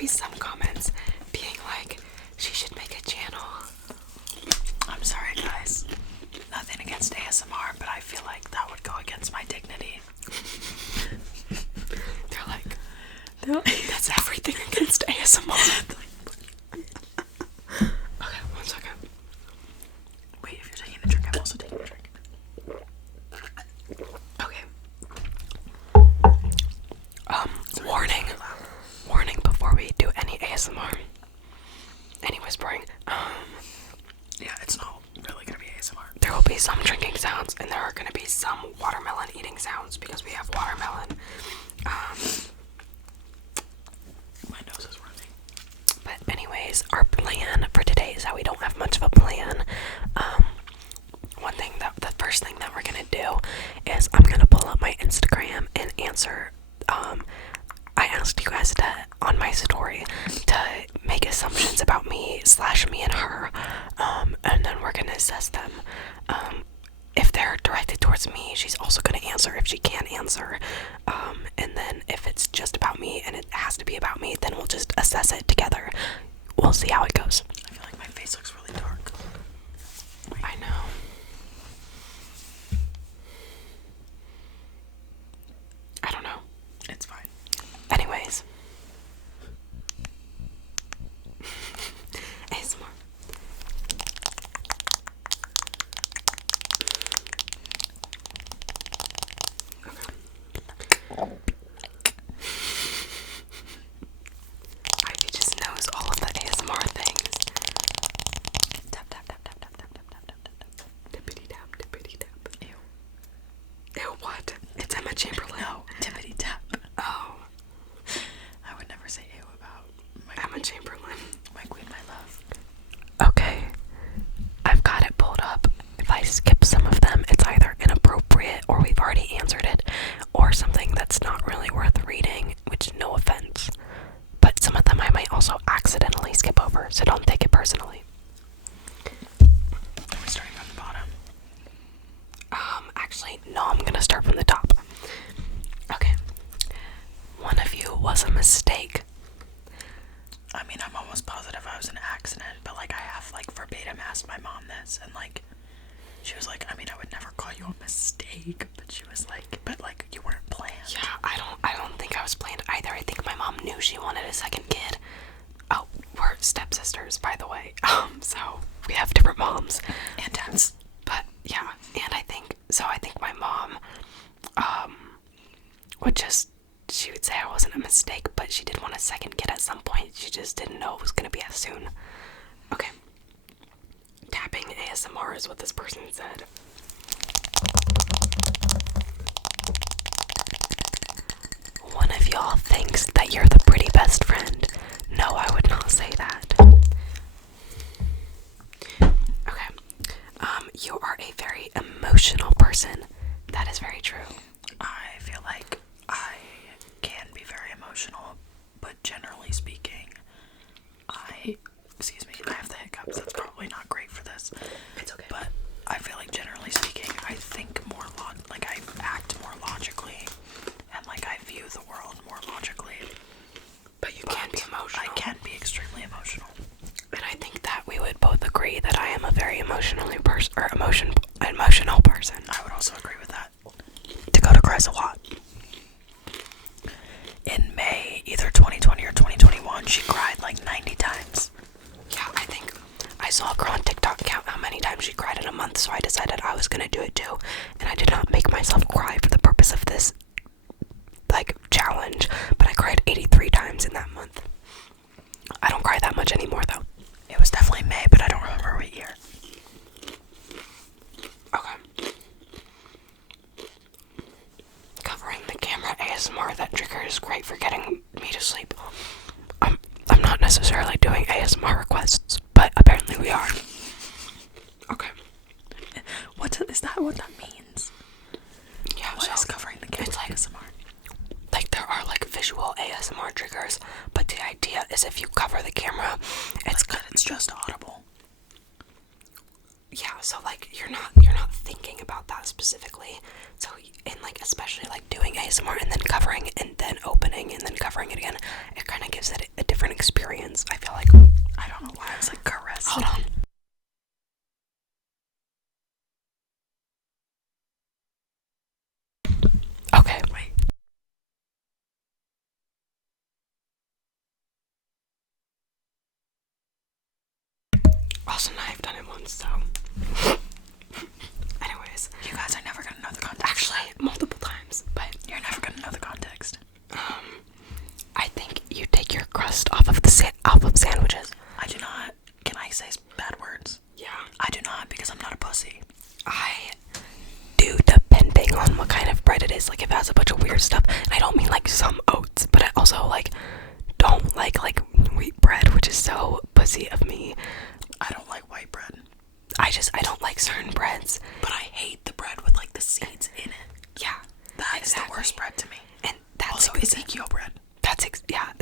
be some comments being like, she should make a channel. I'm sorry, guys. Nothing against ASMR, but I feel like that would go against my dignity. They're like, that's everything against ASMR. Okay, 1 second. Wait, if you're taking the drink, I'm also taking the drink. Okay. Warning before we do any ASMR. Any whispering. Yeah, it's not really gonna be ASMR. There will be some drinking sounds, and there are gonna be some watermelon eating sounds because we have watermelon. My nose is running. But anyways, our plan for today is that we don't have much of a plan. The first thing that we're gonna do is I'm gonna pull up my Instagram and answer. I asked you guys on my story to make assumptions about me / me and her, and then we're gonna assess them. If they're directed towards me, she's also gonna answer if she can answer. And then if it's just about me and it has to be about me, then we'll just assess it together. We'll see how it goes. I feel like my face looks really dark. I know. I don't know. It's fine. Anyways. ASMR. Ivy just knows all of the ASMR things. Tap, tap, tap, tap, tap, tap, tap, tap, tap, tap. Tippity tap, tippity tap. Ew. Ew, what? It's Emma Chamberlain. No, tippity tap. Oh. I would never say ew about my Emma Chamberlain. My queen, my love. Okay. I've got it pulled up. If I skip some of them, it's either inappropriate or we've already answered it, or something that's not really worth reading, which no offense. But some of them I might also accidentally skip over, so don't take it personally. Are we starting from the bottom? Actually, no, I'm gonna start from the top. Okay. One of you was a mistake. I mean, I'm almost positive I was an accident, but like I have like verbatim asked my mom this, and like she was like, I mean, I would never call you a mistake, but she was like, but like you weren't planned. Yeah, I don't think I was planned either. I think my mom knew she wanted a second kid. Oh, we're stepsisters, by the way. So we have different moms And dads. But yeah, and I think my mom would just, she would say I wasn't a mistake, but she did want a second kid at some point. She just didn't know it was gonna be as soon. Okay. Tapping ASMR is what this person said. One of y'all thinks that you're the pretty best friend. No, I would not say that. Okay. You are a very emotional person. That is very true. I feel like I can be very emotional, but generally speaking, excuse me, I have the hiccups. That's probably not great for this. It's okay. But I feel like generally speaking, I think more like I act more logically, and like I view the world more logically. But you can be emotional. I can be extremely emotional. And I think that we would both agree that I am a very emotional person. I would also agree with that. Dakota cries a lot. In May, either 2020 or 2021, she cried like 90 times. Yeah, I think I saw a girl on TikTok count how many times she cried in a month, so I decided I was gonna do it too. And I did not make myself cry for the purpose of this, like, challenge, but I cried 83 times in that month. I don't cry that much anymore, though. It was definitely May, but I don't remember what year. Okay. Covering the camera ASMR, that trigger is great for getting me to sleep. I'm not necessarily doing ASMR requests, but apparently we are. Okay. Is that what that means? Yeah, What is covering the camera? It's like ASMR. Like there are like visual ASMR triggers, but the idea is if you cover the camera, it's Like that it's just audible. yeah, so like you're not thinking about that specifically. So, in like especially like doing ASMR and then covering and then opening and then covering it again, it kind of gives it a different experience. I feel like. I don't know why I was like caress. Hold on. Okay, wait. Also, I've done it once, so. Anyways, you guys are never gonna know the context. Actually, multiple times, but you're never gonna know the context. I think you take your crust off of sandwiches. I do not. Can I say bad words? Yeah. I do not, because I'm not a pussy. I do, depending on what kind of bread it is. Like if it has a bunch of weird stuff, and I don't mean like some oats, but I also like don't like wheat bread, which is so pussy of me. I don't like white bread. I don't like certain breads. But I hate the bread with like the seeds in it. Yeah. That is the worst bread to me. And that's also Ezekiel bread.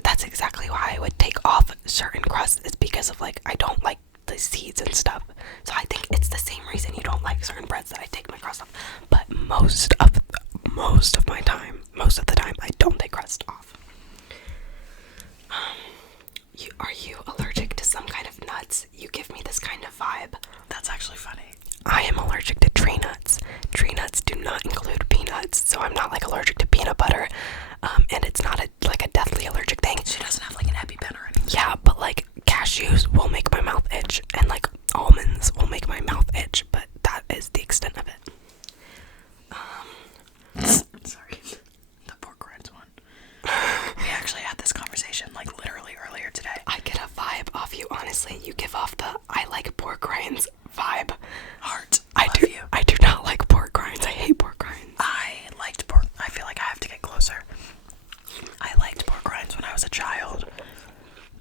That's exactly why I would take off certain crusts. It's because of like I don't like the seeds and stuff. So I think it's the same reason you don't like certain breads that I take my crust off. But most of the time, I don't take crust off. Are you allergic to some kind of nuts? You give me this kind of vibe. That's actually funny. I am allergic to tree nuts. Tree nuts do not include peanuts, so I'm not like allergic to peanut butter. And it's not like a deathly allergic thing. She doesn't have like an EpiPen or anything. Yeah, but like cashews will make my mouth itch, and like almonds will make my mouth itch, but that is the extent of it. Sorry. The pork rinds one. We actually had this conversation like literally earlier today. I get a vibe off you, honestly. You give off the I like pork rinds vibe. Heart. I do not like pork rinds. I hate pork rinds. I liked pork. I feel like I have to get closer. I liked pork rinds when I was a child,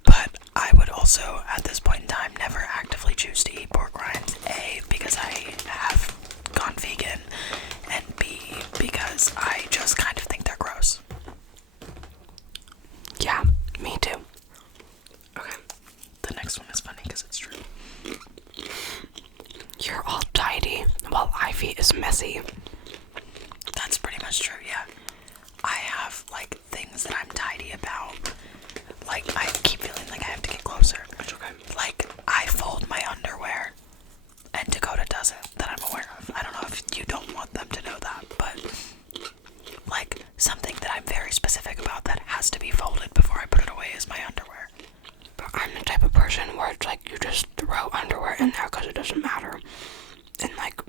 but I would also, at this point in time, never actively choose to eat pork rinds. A, because I have gone vegan, and B, because I just kind of think they're gross. Yeah, me too. Okay. The next one is funny because it's true. You're all tidy, while Ivy is messy. That's pretty much true, yeah. I have, like, things that I'm tidy about. Like, I keep feeling like I have to get closer. It's okay. Like, I fold my underwear, and Dakota doesn't, that I'm aware of. I don't know if you don't want them to know that, but, like, something that I'm very specific about that has to be folded before I put it away is my underwear. But I'm the type of person where it's like you just throw underwear in there because it doesn't matter. And like,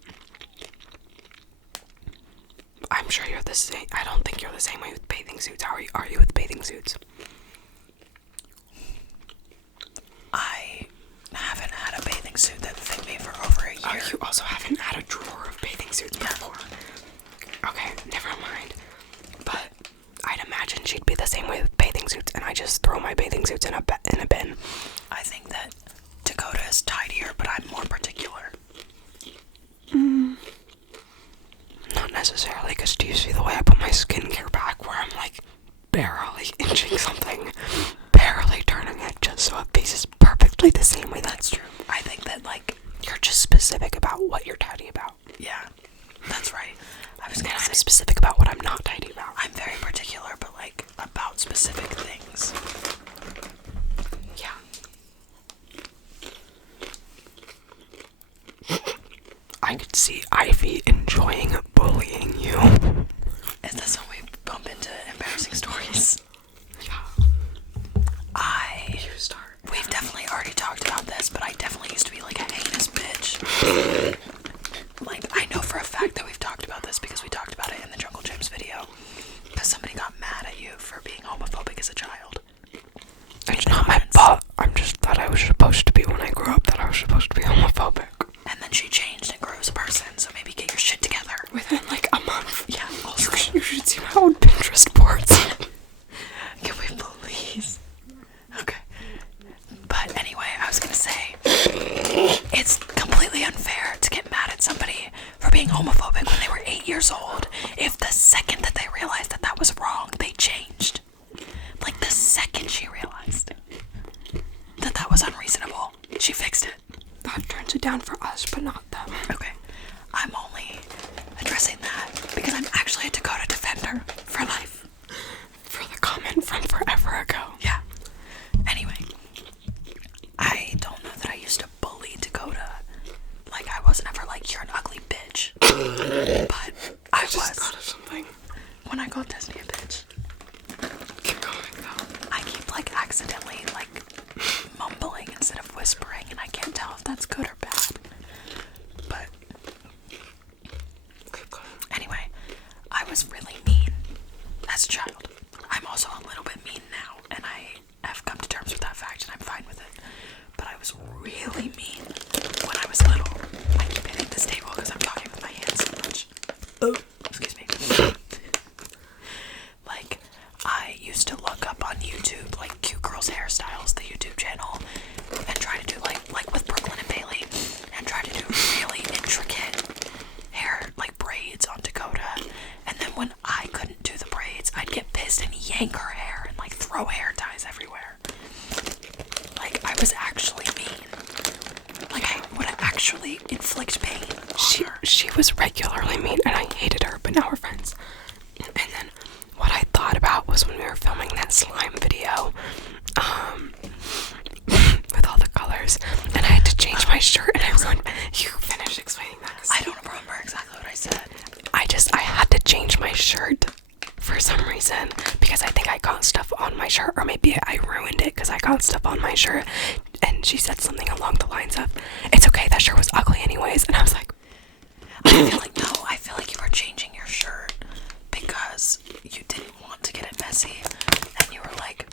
I'm sure you're the same. I don't think you're the same way with bathing suits. How are you with bathing suits? I haven't had a bathing suit that fit me for over a year. Oh, you also haven't had a drawer of bathing suits before? Okay, never mind. But I'd imagine she'd be the same way with bathing suits, and I just throw my bathing suits in a bin. I think that Dakota is tidier, but I'm more particular. Not necessarily, because do you see the way I put my skincare back where I'm like barely inching something, barely turning it just so it faces perfectly the same way? That's true. I think that, like, you're just specific about what you're tidy about. yeah, that's right. I was And gonna I'm say, specific about what I'm not tidy about. I'm very particular, but, like, about specific things. Yeah. I could see Ivy enjoying bullying you. Is this when we bump into embarrassing stories? Yeah. You start. We've definitely already talked about this, but I definitely used to be like a heinous bitch. Like, I know for a fact that we've talked about this because we talked about it in the Jungle Gyms video. Because somebody got mad at you for being homophobic as a child. It's not my fault. I'm just thought I was supposed to be when I grew up, that I was supposed to be homophobic. And then she changed and grew as a person, so maybe get your shit together. Within like a month. Yeah, also. You should see my old Pinterest boards. Can we please? Okay. But anyway, I was gonna say, it's completely unfair to get mad at somebody for being homophobic when they were 8 years old if the second that they realized that that was wrong, they changed. Like, the second she realized that that was unreasonable, she fixed it. That turns it down for us, but not them. Okay. I'm only addressing But I just thought of something. when I call Disney a bitch. Keep going though. I keep like accidentally like mumbling instead of whispering, and I can't tell if that's good or bad. But keep going. anyway, I was really mean as a child. I'm also a little bit mean now, and I have come to terms with that fact, and I'm fine with it. But I was really mean when I was little. I keep hitting this table because I'm talking with my hands so much. Oh, excuse me. Like, I used to look up on YouTube, like, cute girls' hairstyles, the YouTube channel, and try to do, like with Brooklyn and Bailey, and try to do really intricate hair, like, braids on Dakota. And then when I couldn't do the braids, I'd get pissed and yank her hair and, like, throw hair ties everywhere. Like, I was actually mean. Like, I would actually inflict pain on her. She was regularly mean, and I hated her, but now we're friends. And then what I thought about was when we were filming that slime video, with all the colors, and I had to change my shirt, and I ruined. You finish explaining that. I don't remember exactly what I said. I had to change my shirt for some reason because I think I got stuff on my shirt, or maybe I ruined it because I got stuff on my shirt. And she said something along the lines of, "It's okay, that shirt was ugly anyways." And I was like, I feel like you were changing your shirt because you didn't want to get it messy, and you were like,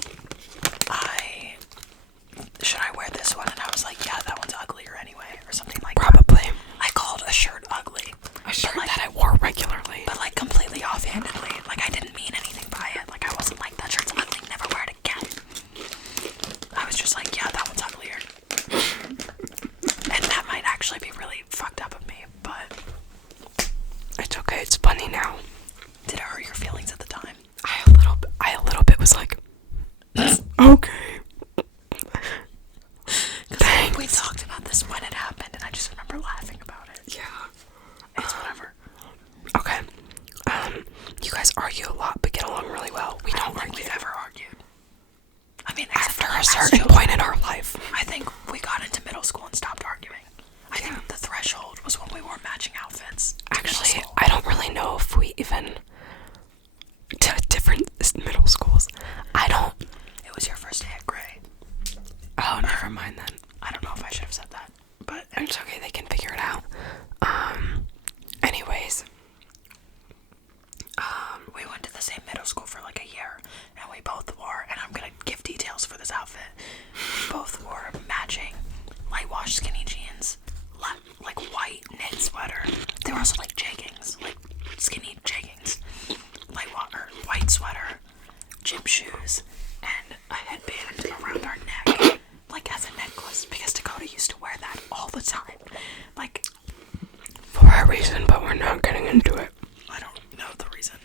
should I wear this one? And I was like, yeah, that one's uglier anyway, or something like that. probably I called a shirt ugly. a shirt that I wore regularly. But like completely offhandedly. Like I didn't mean anything by it. Like I wasn't like, that shirt's ugly, never wear it again. I was just like, yeah, that one's uglier. And that might actually be really fucked up of me, but It's okay, it's funny now. did it hurt your feelings at the time? I a little bit was like, okay. Thanks. We talked about this when it happened, and I just remember laughing about it. Yeah. It's whatever. Okay. You guys argue a lot, but get along really well. We don't think argue. we've ever argued. I mean, After a certain point in our life. I think we got into middle school and stopped arguing. I think the threshold was when we wore matching outfits. Actually, I don't really know if we even to different middle schools. I don't. It was your first day at Gray. Oh, never mind then. I don't know if I should have said that, but It's okay. They can figure it out. Anyways. we went to the same middle school for like a year, and we both wore, and I'm gonna give details for this outfit. We both wore matching light wash skinny jeans, like white knit sweater. They were also like jeggings, like skinny jeggings, white sweater, gym shoes, and a headband around our neck, like as a necklace, because Dakota used to wear that all the time. Like, For a reason, but we're not getting into it. I don't know the reason,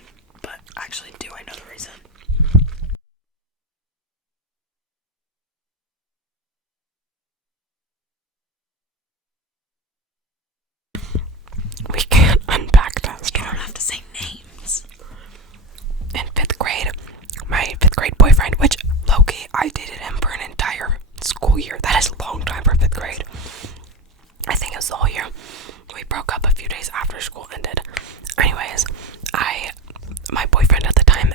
but actually, do I know the reason? We can't unpack that You story. don't have to say names. In 5th grade, my 5th grade boyfriend, which low-key, I dated him for an entire school year. That is a long time for 5th grade. I think it was the whole year. We broke up a few days after school ended. Anyways, my boyfriend at the time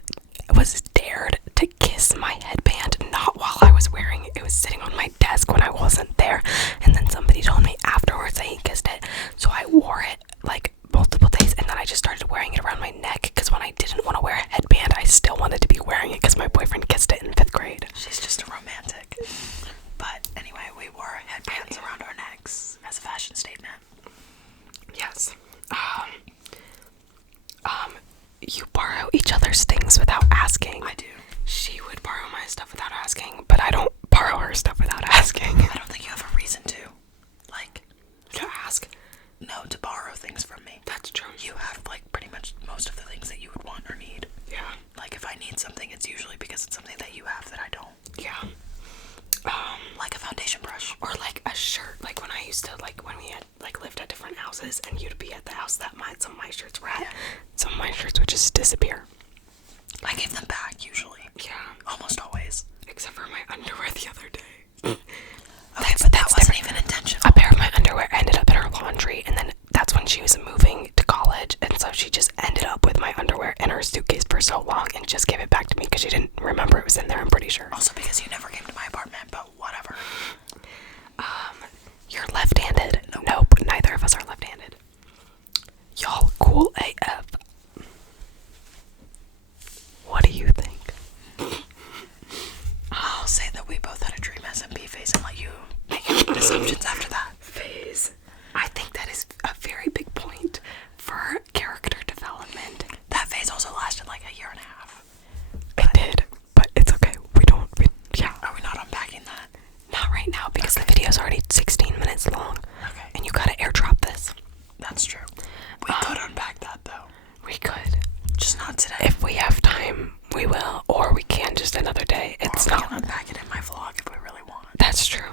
was dared to kiss my headband, not while I was wearing it. It was sitting on my desk when I wasn't there. And then somebody told me afterwards that he kissed it. So I wore it like multiple days, and then I just started wearing it around my neck because when I didn't want to wear a headband, I still wanted to be wearing it because my boyfriend kissed it in 5th grade. She's just a romantic. But anyway, we wore headbands around our necks as a fashion statement. Yes. You borrow each other's things without asking. I do. She would borrow my stuff without asking, but I don't borrow her stuff without asking. I don't think you have a reason to. Like, To ask? no, to borrow things from me. That's true. You have, like, pretty much most of the things that you would want or need. Yeah. Like, if I need something, it's usually because it's something that you have that I don't. Yeah. Like a foundation brush. Or like a shirt, like when I used to, like when we had like lived at different houses and you'd be at the house that some of my shirts were at. Yeah. Some of my shirts would just disappear. I give them back, usually. Yeah. Almost always. Except for my underwear the other day. Okay, but that wasn't even intentional. A pair of my underwear ended up in her laundry, and then that's when she was moving to college, and so she just ended up with my underwear in her suitcase for so long and just gave it back to me because she didn't remember it was in there, I'm pretty sure. Also because you never came to my apartment, but whatever. You're left-handed. Nope, neither of us are left-handed. Y'all cool AF. What do you think? I'll say that we both had a dream SMP phase and let you make your assumptions after that. Phase. I think that is a very big point for character development. That phase also lasted like a year and a half. It did, but it's okay. Yeah. Are we not unpacking that? Not right now because the video's already 16 minutes long. Okay. And you gotta airdrop this. That's true. We could unpack that though. We could. Just not today. If we have time, we will. Or we can just another day. It's or we not. can unpack it in my vlog if we really want. That's true.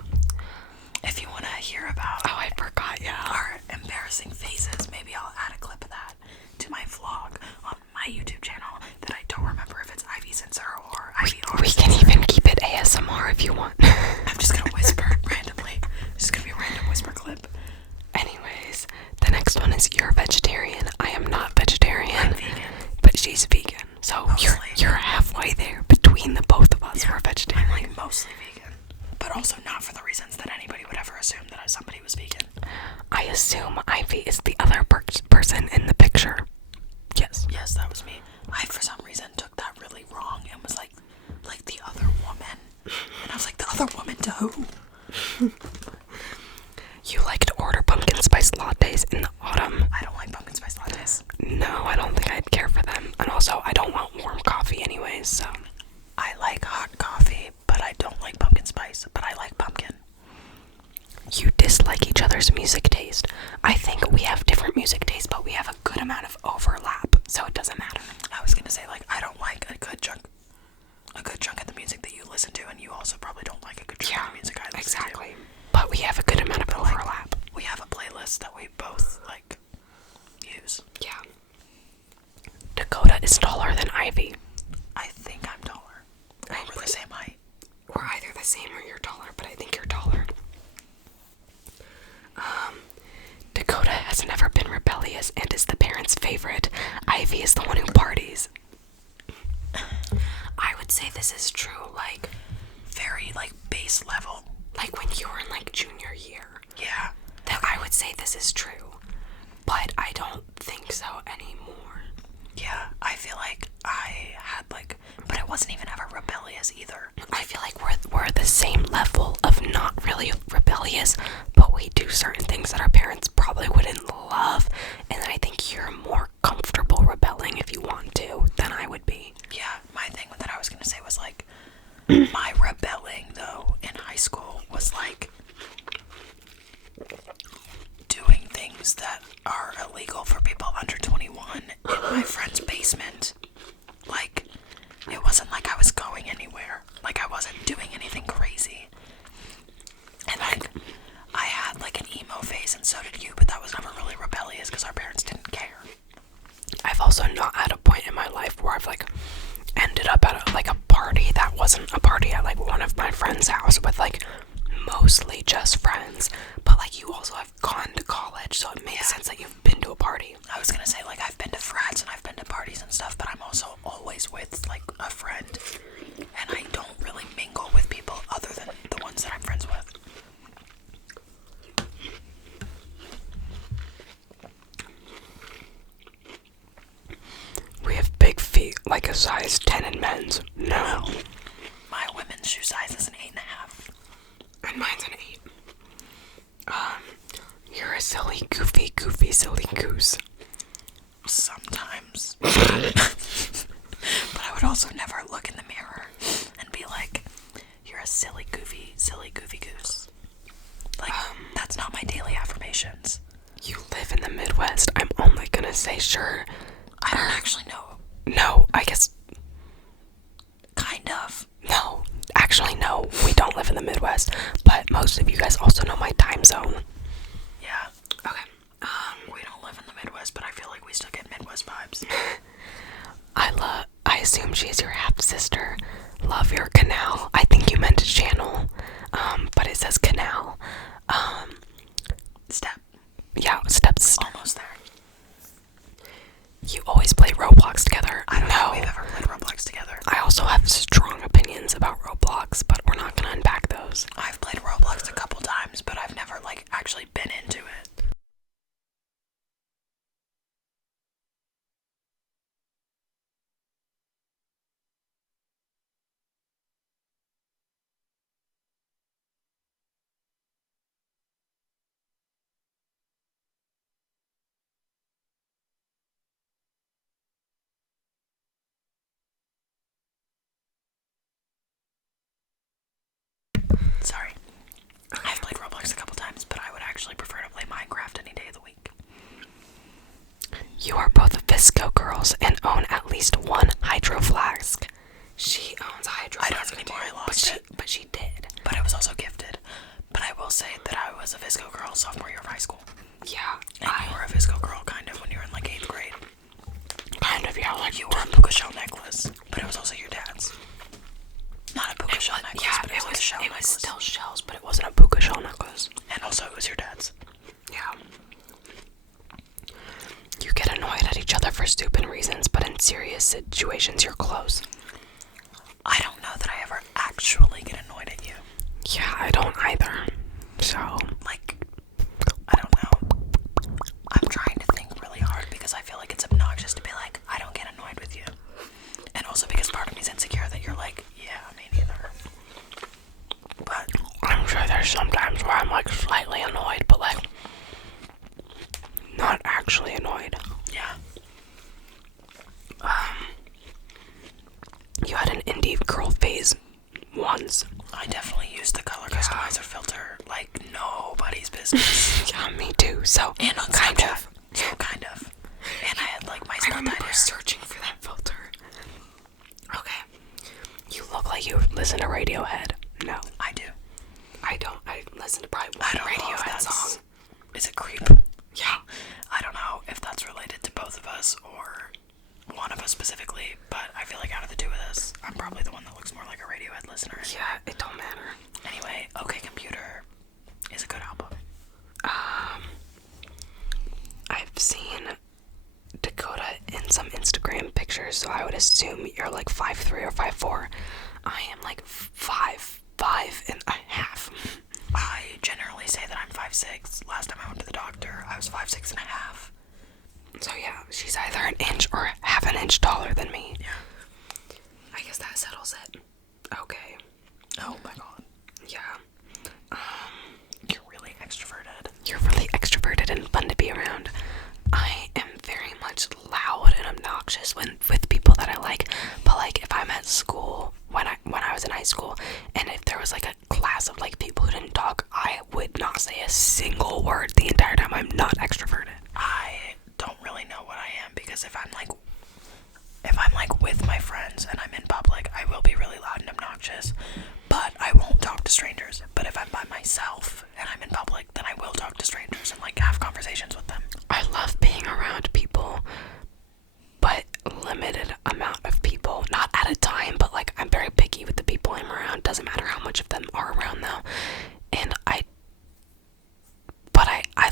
If you want to hear about I forgot, yeah. our embarrassing phases, maybe I'll add a clip of that to my vlog on my YouTube channel that I don't remember if it's Ivy Censor or Ivy R. We can even keep it ASMR if you want. I'm just gonna whisper randomly. It's just gonna be a random whisper clip. Anyways, the next one is you're a vegetarian. I am not vegetarian. I'm vegan. But she's vegan. So Mostly. you're halfway there between the both of us. We're vegetarian. I'm like mostly vegan. But also not for the reasons that anybody would ever assume that somebody was vegan. I assume Ivy is the other person in the picture. Yes. Yes, that was me. I, for some reason, took that really wrong and was like the other woman. And I was like, the other woman to who? You like to order pumpkin spice lattes in the autumn. I don't like pumpkin spice lattes. No, I don't think I'd care for them. And also, I don't want warm coffee anyways, so. I like hot coffee, but I don't like pumpkin spice. But I like pumpkin. You dislike each other's music taste. I think we have different music tastes, but we have a good amount of overlap, so it doesn't matter. I was gonna say, like, I don't like a good chunk of the music that you listen to, and you also probably don't like a good chunk of the music I listen exactly. to. But we have a good amount of overlap. We have a playlist that we both, like, use. Yeah. Dakota is taller than Ivy. I think I'm taller. We're the same height. We're either the same or you're taller, but I think you're taller. Dakota has never been rebellious and is the parents' favorite. Ivy is the one who parties. I would say this is true, like, Very, like, base level. like when you were in, like, junior year. Yeah. That I would say this is true. But I don't think so anymore. Yeah, I feel like I had, like, but it wasn't even ever rebellious either. I feel like we're the same level of not really rebellious, but we do certain things that our parents probably wouldn't love, and I think you're more comfortable rebelling if you want to than I would be. Yeah, my thing that I was gonna say was, like, my rebelling, though, in high school was, like, doing things that are illegal for people under 21 in my friend's basement. Like, it wasn't like I was going anywhere. Like, I wasn't doing anything crazy. And, like, I had, like, an emo phase, and so did you, but that was never really rebellious because our parents didn't care. I've also not had a point in my life where I've, like, ended up at a party that wasn't a party at, like, one of my friend's house with, like, mostly just friends. But, like, you also have gone to college, so it makes sense that you've been to a party. I was gonna say, like, I've been to frats and I've been to parties and stuff, but I'm also always with, like, a friend. And I don't really mingle with people other than the ones that I'm friends with. We have big feet, like a size 10 in men's. No. My women's shoe size is an 8.5. And mine's an 8. You're a silly, goofy, silly goose. Sometimes. But I would also never look in the mirror and be like, you're a silly, goofy goose. Like, that's not my daily affirmations. You live in the Midwest. I'm only gonna say sure. I don't actually know. No, I guess. Kind of. No. Actually, no. We don't live in the Midwest. But most of you guys also know my time zone. Yeah. Okay. We don't live in the Midwest, but I feel like we still get Midwest vibes. I assume she's your half-sister. Love your canal. I think you meant channel. But it says canal. Step. Yeah, step. convinced. Almost there. You always play Roblox together. I don't know if we've ever played Roblox together. I also have strong opinions about Roblox, but we're not gonna unpack those. I've played Roblox a couple times, but I've never, like, actually been into it. Sorry. I've played Roblox a couple times, but I would actually prefer to play Minecraft any day of the week. You are both Visco girls and own at least one hydro flask. She owns a hydro flask. I don't anymore, I lost it. But she did. But it was also gifted. But I will say that I was a Visco girl sophomore year of high school. Yeah. And you were a Visco girl, kind of, when you were in, like, 8th grade. Kind of, yeah. Like, you wore a puka shell necklace, but it was also your dad's. Not a puka shell necklace, Yeah, but it was a shell necklace. It was still shells, but it wasn't a puka shell necklace. And also, it was your dad's. Yeah. You get annoyed at each other for stupid reasons, but in serious situations, you're close. I don't know that I ever actually get annoyed at you. Yeah, I don't either. So, like, I don't know. I'm trying to think really hard because I feel like it's obnoxious to be like, I don't get annoyed with you. And also because part of me is insecure that you're like, yeah, me neither. But I'm sure there's some times where I'm like slightly annoyed, but like not actually annoyed. yeah. You had an indie girl phase once. I definitely used the color customizer filter like nobody's business. Yeah, me too. So, And on kind Snapchat. of. So kind of. And I had like my I split remember dyed hair. searching for that filter. Okay. You look like you listen to Radiohead. No, I do. I don't. I listen to probably I one don't know if Radiohead that's... song. Is it Creep? Yeah. I don't know if that's related to both of us or one of us specifically, but I feel like out of the two of us, I'm probably the one that looks more like a Radiohead listener. Yeah, it don't matter. Anyway, OK Computer is a good album. I've seen Dakota in some Instagram pictures, so I would assume you're like 5'3" or 5'4". I am like 5'5" and a half. I generally say that I'm 5'6". Last time I went to the doctor, I was 5'6" and a half. So yeah, she's either an inch or half an inch taller than me. Yeah. I guess that settles it. Okay. Oh my god. Yeah. You're really extroverted. You're really extroverted and fun to be around. I am very much loud and obnoxious with people that I like, but like if I'm at school when I was in high school and if there was like a class of like people who didn't talk, I would not say a single word the entire time. I'm not extroverted. I don't really know what I am because if I'm like with my friends and I'm in public, I will be really loud and obnoxious, but I won't talk to strangers. But if I'm by myself and I'm in public, then I will talk to strangers and like have conversations with them. I love being around people, but limited amount of people, not at a time, but like I'm very picky with the people I'm around. Doesn't matter how much of them are around though. And I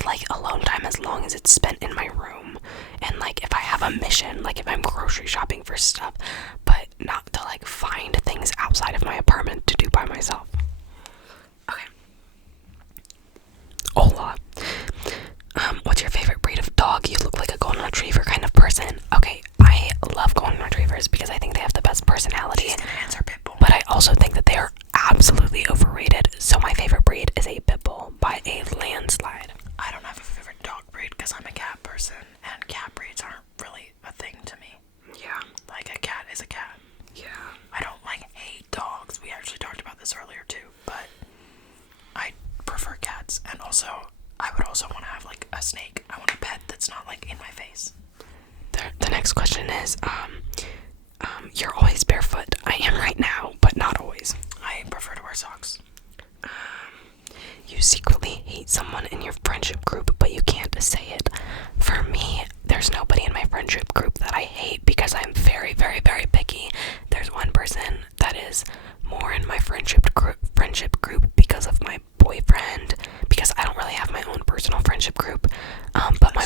like alone time as long as it's spent in my room, and like if I have a mission, like if I'm grocery shopping for stuff, but not to like find things outside of my apartment to do by myself. Okay. Hola. What's your favorite breed of dog? You look like a golden retriever kind of person. Okay, I love golden retrievers because I think they have the best personality. She's gonna answer Pitbull. But I also think that they are absolutely overrated. So my favorite breed is a Pitbull by a landslide. I don't have a favorite dog breed because I'm a cat person, and cat breeds aren't really a thing to me. Yeah. Like, a cat is a cat. Yeah. I don't, like, hate dogs. We actually talked about this earlier, too, but I prefer cats, and also, I would also want to have, like, a snake. I want a pet that's not, like, in my face. The next question is, you're always barefoot. I am right now, but not always. I prefer to wear socks. You secretly hate someone in your friendship group, but you can't say it. For me, there's nobody in my friendship group that I hate because I'm very, very, very picky. There's one person that is more in my friendship group because of my boyfriend, because I don't really have my own personal friendship group. But my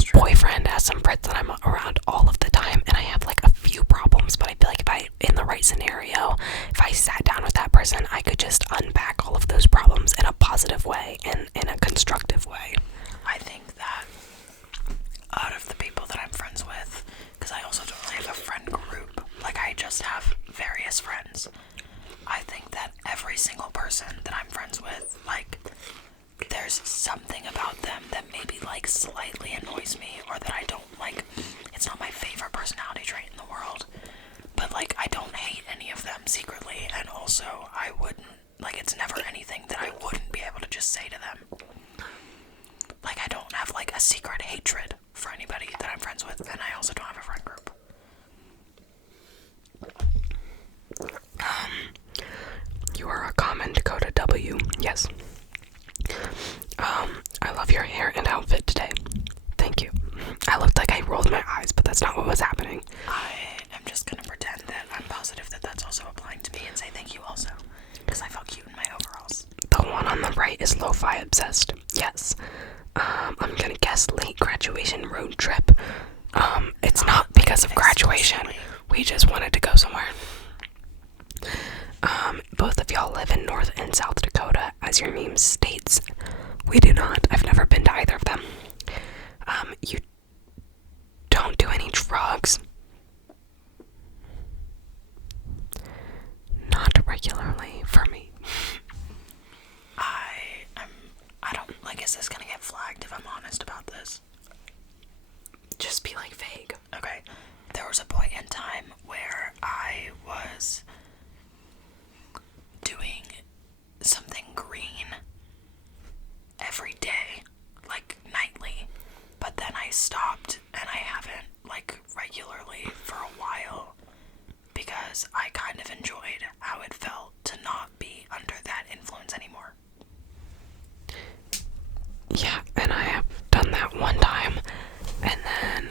must have various friends. I think that every single person that I'm friends with, like, there's something about them that maybe, like, slightly annoys me, or that I don't, like, it's not my favorite personality trait in the world, but, like, I don't hate any of them secretly, and also I wouldn't, like, it's never anything that I wouldn't be able to just say to them. Like, I don't have, like, a secret hatred for anybody that I'm friends with, and I also don't have a friend group. You are a common Dakota W. Yes. I love your hair and outfit today. Thank you. I looked like I rolled my eyes, but that's not what was happening. I am just gonna pretend that I'm positive that that's also applying to me and say thank you also, because I felt cute in my overalls. The one on the right is lo-fi obsessed. Yes. I'm gonna guess late graduation road trip. It's not because of graduation. We just wanted to go somewhere. Both of y'all live in North and South Dakota, as your name states. We do not. I've never been to either of them. You don't do any drugs. Not regularly for me. I don't, like, is this gonna get flagged if I'm honest about this? Just be like vague. Okay. There was a point in time where I was doing something green every day, like nightly, but then I stopped and I haven't, like, regularly for a while, because I kind of enjoyed how it felt to not be under that influence anymore. Yeah, and I have done that one time, and then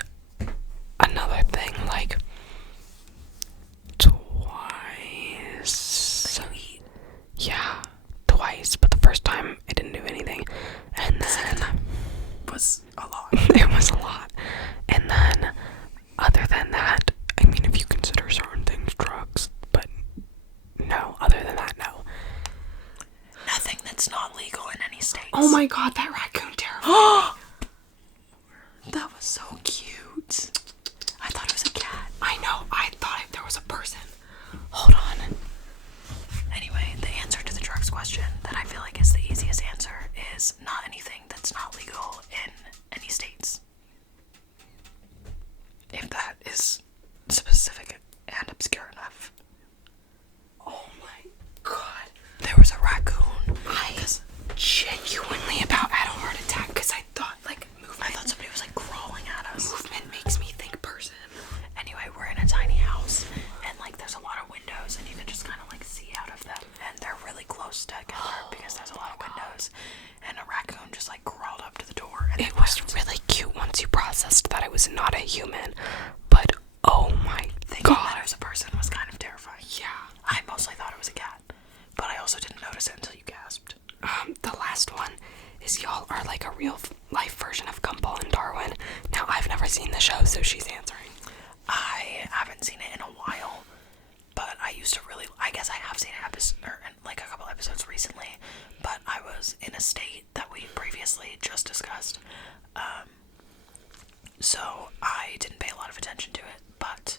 another thing, like, twice. Yeah, twice, but the first time it didn't do anything, and then Was a lot. it was a lot. And then, other than that, I mean, if you consider certain things drugs, but no, other than that, no. Nothing that's not legal in any states. Oh my god, that raccoon terrified me. That was so cute. I thought it was a cat. I know, I thought there was a person. Hold on. Anyway, the answer to the drugs question that I feel like is the easiest answer is not anything that's not legal in any states. If that is specific and obscure enough. Oh my god. There was a raccoon. I genuinely about had a heart attack because I thought, like, I thought somebody was, like, crawling at us. movement makes me think person. Anyway, we're in a tiny house, and, like, there's a lot of windows, and you can just kind of, like, see out of them, and they're really close together because there's a lot of windows, and a raccoon just, like, crawled up to the door. And It was really cute once you processed that I was not a human, but oh my thinking god. that it was a person was kind of terrifying. Yeah. I mostly thought it was a cat, but I also didn't notice it until you gasped. The last one is y'all are like a real life version of Gumball and Darwin. Now, I've never seen the show, so she's answering. I haven't seen it in a while, but I used to really, I guess I have seen like a couple episodes recently, but I was in a state that we previously just discussed, so I didn't pay a lot of attention to it, but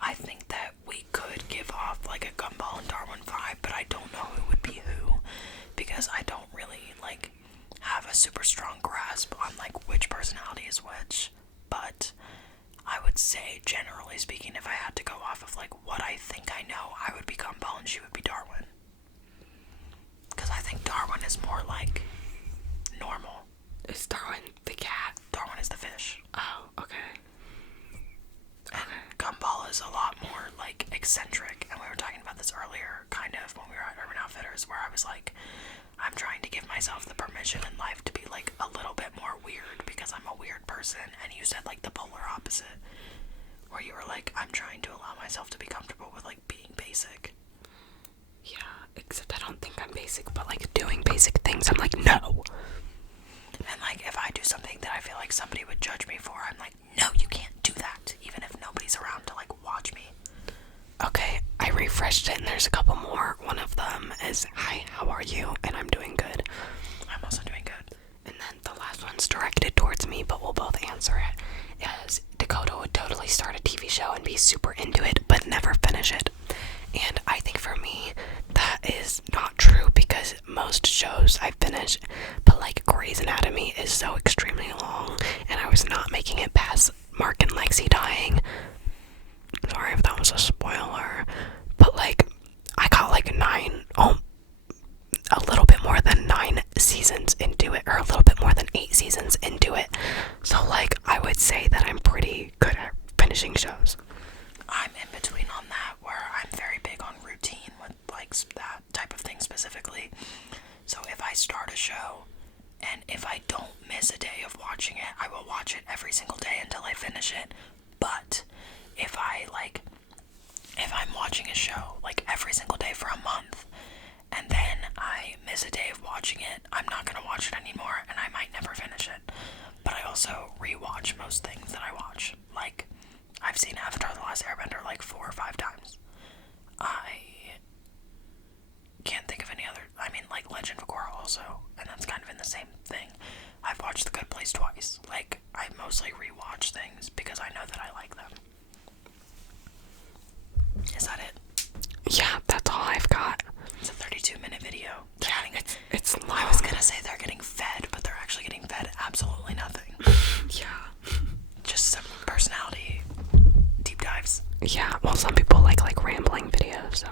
I think that we could give off like a Gumball and Darwin vibe, but I don't know who would be who, because I don't really, like, have a super strong grasp on, like, which personality is which, but I would say, generally speaking, if I had to go off of, like, what I think I know, I would be Gumball and she would be Darwin. Because I think Darwin is more, like, normal. Is Darwin the cat? Darwin is the fish. Oh, okay. And Gumball is a lot more, like, eccentric, and we were talking about this earlier, kind of, when we were at Urban Outfitters, where I was like, I'm trying to give myself the permission in life to be, like, a little bit more weird, because I'm a weird person, and you said, like, the polar opposite, where you were like, I'm trying to allow myself to be comfortable with, like, being basic. Yeah, except I don't think I'm basic, but, like, doing basic things, I'm like, no. And, like, if I do something that I feel like somebody would judge me for, I'm like, no, you can't do that, even if nobody's around to, like, watch me. Okay, I refreshed it and there's a couple more. One of them is, hi, how are you? And I'm doing good. I'm also doing good. And then the last one's directed towards me, but we'll both answer it. Is Dakota would totally start a TV show and be super into it, but but never finish it. And I think for me, that is not true because most shows I finish, but like Grey's Anatomy is so extremely long, and I was not making it past Mark and Lexi dying. Sorry if that was a spoiler, but like I got like a little bit more than 9 seasons into it, or a little bit more than 8 seasons into it. So like I would say that I'm pretty good at finishing shows. I'm in between on that, where I'm very big on routine with like that type of thing specifically. So if I start a show and if I don't miss a day of watching it, I will watch it every single day until I finish it. But if I'm watching a show like every single day for a month and then I miss a day of watching it, I'm not gonna watch it anymore and I might never finish it. But I also rewatch most things that I watch. Like, I've seen Avatar: The Last Airbender like 4 or 5 times. I can't think of any other. I mean, like Legend of Korra also, and that's kind of in the same thing. I've watched The Good Place twice. Like, I mostly rewatch things because I know that I like them. Is that it? Yeah, that's all I've got. It's a 32-minute video. It's long. I was gonna say they're getting fed, but they're actually getting fed absolutely nothing. Yeah. Just some personality deep dives. Yeah, well, some people like rambling videos, so